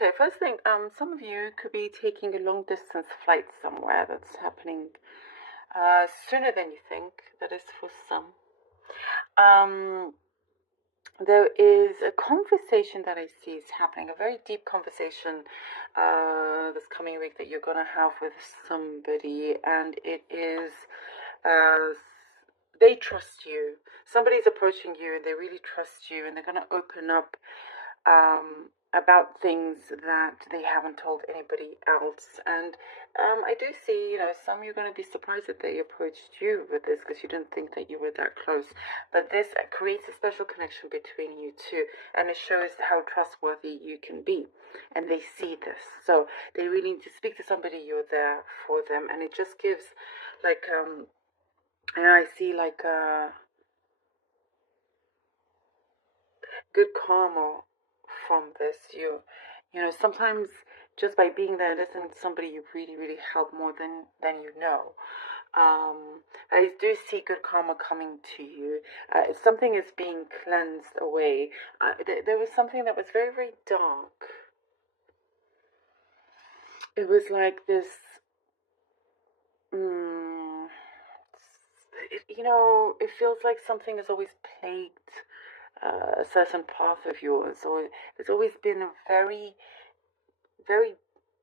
Okay, first thing, some of you could be taking a long distance flight somewhere that's happening sooner than you think. That is for some. Um, there is a conversation that I see is happening, a very deep conversation this coming week that you're going to have with somebody, and it is uh, they trust you. Somebody's approaching you and they really trust you, and they're going to open up about things that they haven't told anybody else. And I do see, some you're going to be surprised that they approached you with this because you didn't think that you were that close. But this creates a special connection between you two, and it shows how trustworthy you can be. And they see this. So they really need to speak to somebody, you're there for them. And it just gives, like, I see, like, good karma from this. Sometimes just by being there, listening to somebody, you really, really help more than you know. I do see good karma coming to you. Something is being cleansed away. There was something that was very, very dark. It was like this. It feels like something has always plagued a certain path of yours, or there's always been a very, very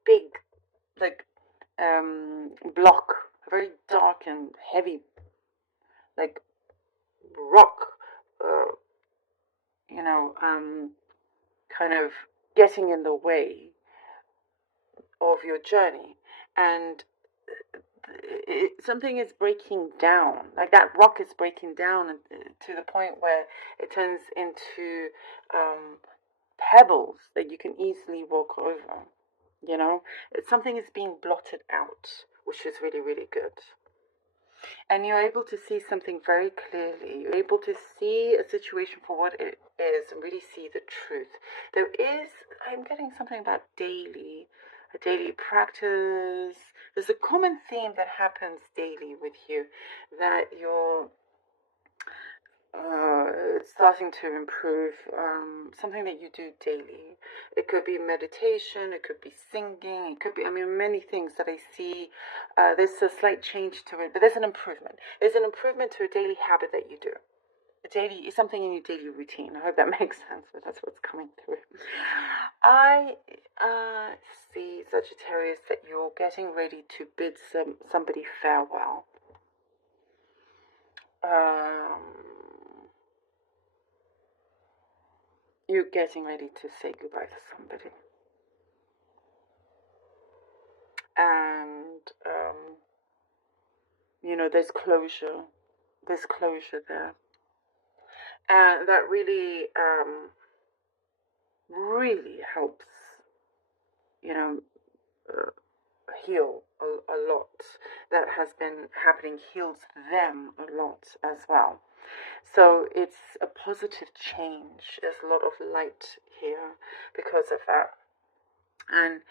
big, like, block, a very dark and heavy, like, rock, uh, kind of getting in the way of your journey. And something is breaking down, like that rock is breaking down to the point where it turns into pebbles that you can easily walk over. Something is being blotted out, which is really, really good. And you're able to see something very clearly. You're able to see a situation for what it is and really see the truth. I'm getting something about a daily practice. There's a common theme that happens daily with you, that you're starting to improve, something that you do daily. It could be meditation, it could be singing, it could be, many things that I see. There's a slight change to it, but there's an improvement. There's an improvement to a daily habit that you do. Something in your daily routine. I hope that makes sense, but that's what's coming through. I see, Sagittarius, that you're getting ready to bid somebody farewell. You're getting ready to say goodbye to somebody. And, there's closure. There's closure there. And that really, really helps, heal a lot. That has been happening heals them a lot as well. So it's a positive change. There's a lot of light here because of that. And,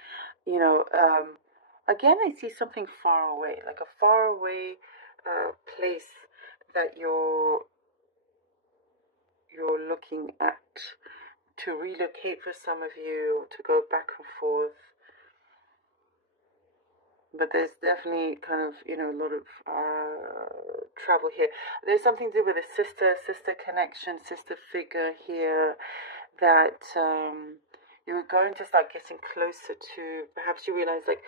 again, I see something far away, like a far away place that you're looking at to relocate for some of you, to go back and forth. But there's definitely kind of, a lot of travel here. There's something to do with a sister connection, sister figure here that you're going to start getting closer to. Perhaps you realize, like,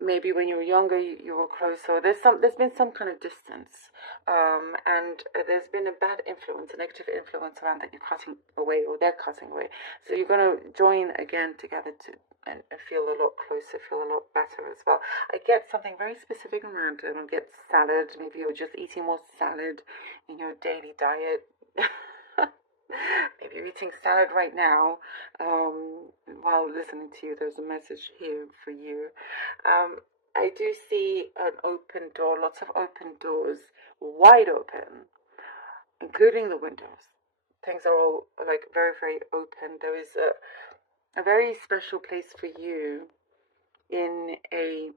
maybe when you were younger you were closer. There's been some kind of distance, and there's been a bad influence, a negative influence around that you're cutting away, or they're cutting away. So you're going to join again together and feel a lot closer, feel a lot better as well. I get something very specific and random. I get salad. Maybe you're just eating more salad in your daily diet. Maybe you're eating salad right now while listening to you. There's a message here for you. I do see an open door, lots of open doors, wide open, including the windows. Things are all like very, very open. There is a very special place for you in a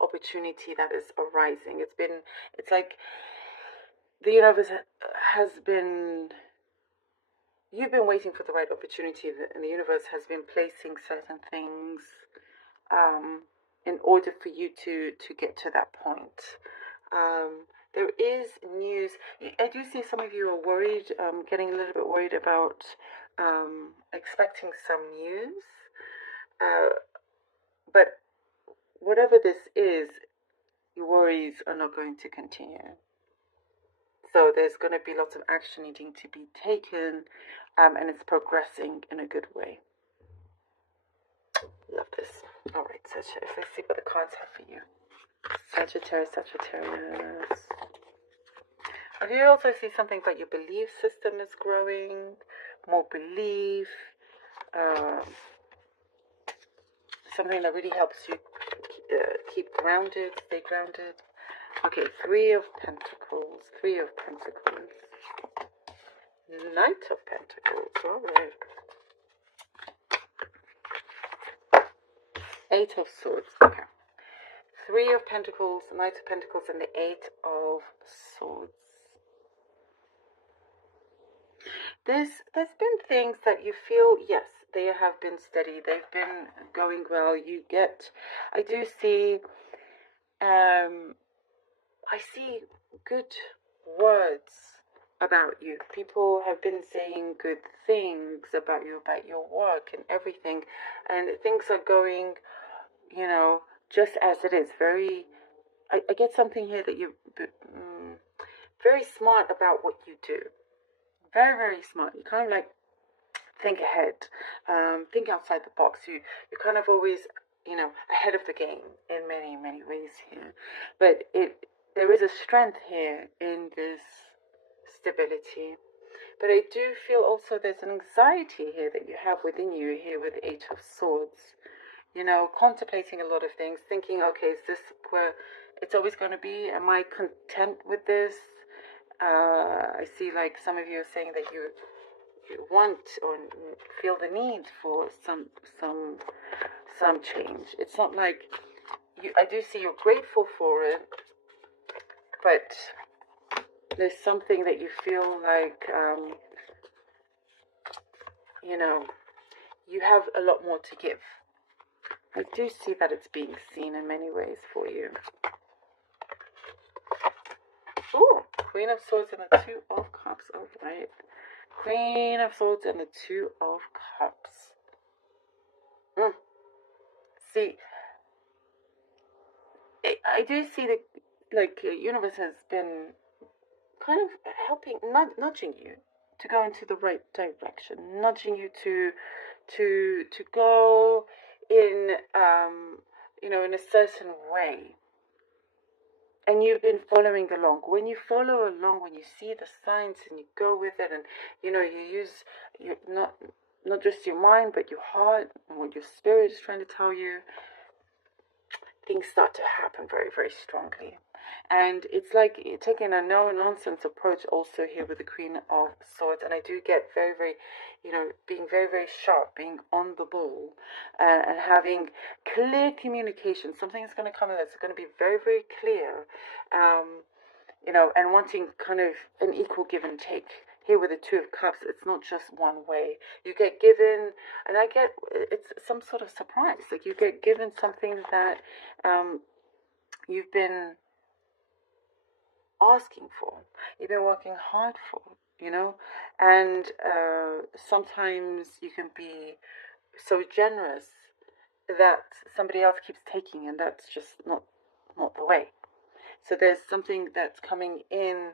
opportunity that is arising. It's like the universe has been, you've been waiting for the right opportunity, and the universe has been placing certain things in order for you to get to that point. There is news. I do see some of you are worried, getting a little bit worried about expecting some news. But whatever this is, your worries are not going to continue. So there's going to be lots of action needing to be taken, and it's progressing in a good way. Love this. All right, so let's see what the cards have for you. Sagittarius. I do also see something about your belief system is growing, more belief, something that really helps you keep grounded, stay grounded. Okay, Three of Pentacles. Knight of Pentacles, all right. Eight of Swords, okay. Three of Pentacles, Knight of Pentacles, and the Eight of Swords. There's been things that you feel, yes, they have been steady. They've been going well. I do see, I see good words about you. People have been saying good things about you, about your work and everything. And things are going, just as it is. I get something here that you're very smart about what you do. Very, very smart. You kind of like think ahead, think outside the box. You're kind of always, ahead of the game in many, many ways here. But there is a strength here in this stability. But I do feel also there's an anxiety here that you have within you here with the Eight of Swords. Contemplating a lot of things, thinking, okay, is this where it's always going to be? Am I content with this? I see like some of you are saying that you want or feel the need for some change. It's not like I do see you're grateful for it, but there's something that you feel like you have a lot more to give. I do see that it's being seen in many ways for you. Ooh, Queen of Swords and the Two of Cups. All right. Queen of Swords and the Two of Cups. See, I do see that, like, the universe has been kind of helping, nudging you to go into the right direction, nudging you to go in, in a certain way. And you've been following along. When you follow along, when you see the signs and you go with it, and you use not just your mind but your heart and what your spirit is trying to tell you, things start to happen very, very strongly. And it's like you're taking a no-nonsense approach also here with the Queen of Swords. And I do get very, very, being very, very sharp, being on the ball, and having clear communication. Something is going to come in that's going to be very, very clear, and wanting kind of an equal give and take. Here with the Two of Cups, it's not just one way. You get given, and it's some sort of surprise. Like you get given something that you've been asking for, you've been working hard for, and sometimes you can be so generous that somebody else keeps taking, and that's just not the way. So there's something that's coming in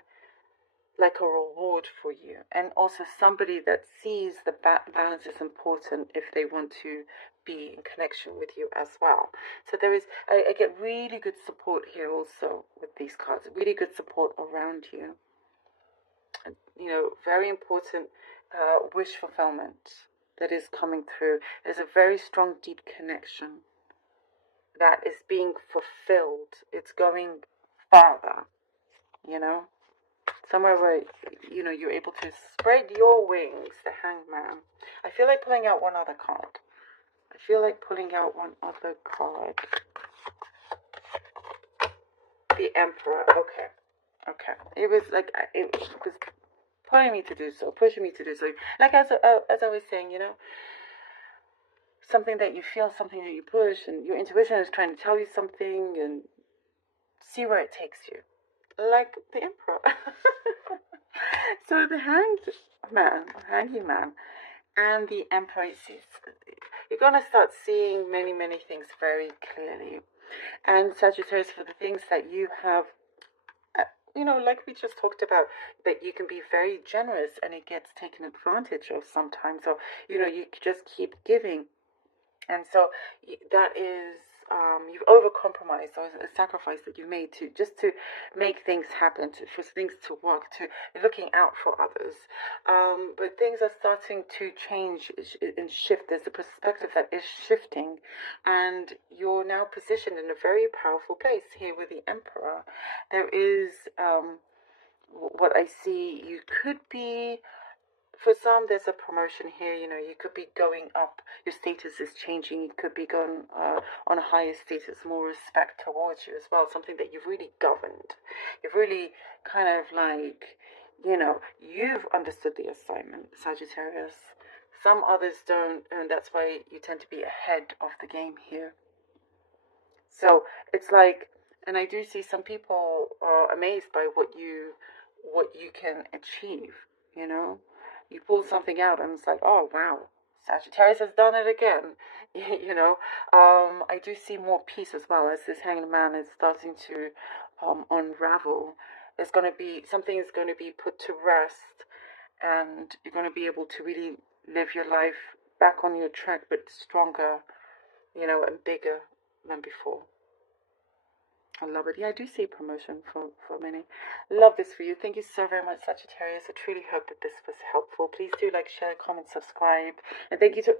like a reward for you, and also somebody that sees the balance is important if they want to be in connection with you as well. So there is, I get really good support here also with these cards, really good support around you. And, very important wish fulfillment that is coming through. There's a very strong, deep connection that is being fulfilled. It's going farther, somewhere where, you're able to spread your wings, the Hangman. I feel like pulling out one other card. The Emperor. Okay. It was like, it was pulling me to do so, pushing me to do so. Like as I was saying, something that you feel, something that you push, and your intuition is trying to tell you something, and see where it takes you. Like the Emperor. So the hanging man, and the Emperor, you're going to start seeing many, many things very clearly. And Sagittarius, for the things that you have, like we just talked about, that you can be very generous and it gets taken advantage of sometimes. So, you just keep giving. And so that is, you've overcompromised, or a sacrifice that you've made to make things happen, for things to work, to looking out for others. But things are starting to change and shift. There's a perspective that is shifting, and you're now positioned in a very powerful place here with the Emperor. There is, what I see, you could be, for some, there's a promotion here. You could be going up. Your status is changing. You could be going on a higher status, more respect towards you as well. Something that you've really governed. You've really kind of like, you've understood the assignment, Sagittarius. Some others don't, and that's why you tend to be ahead of the game here. So it's like, and I do see some people are amazed by what you can achieve. You pull something out and it's like, oh wow, Sagittarius has done it again. I do see more peace as well, as this hanged man is starting to unravel. There's going to be, something is going to be put to rest, and you're going to be able to really live your life back on your track, but stronger, and bigger than before. I love it. Yeah, I do see promotion for many. Love this for you. Thank you so very much, Sagittarius. I truly hope that this was helpful. Please do like, share, comment, subscribe. And thank you to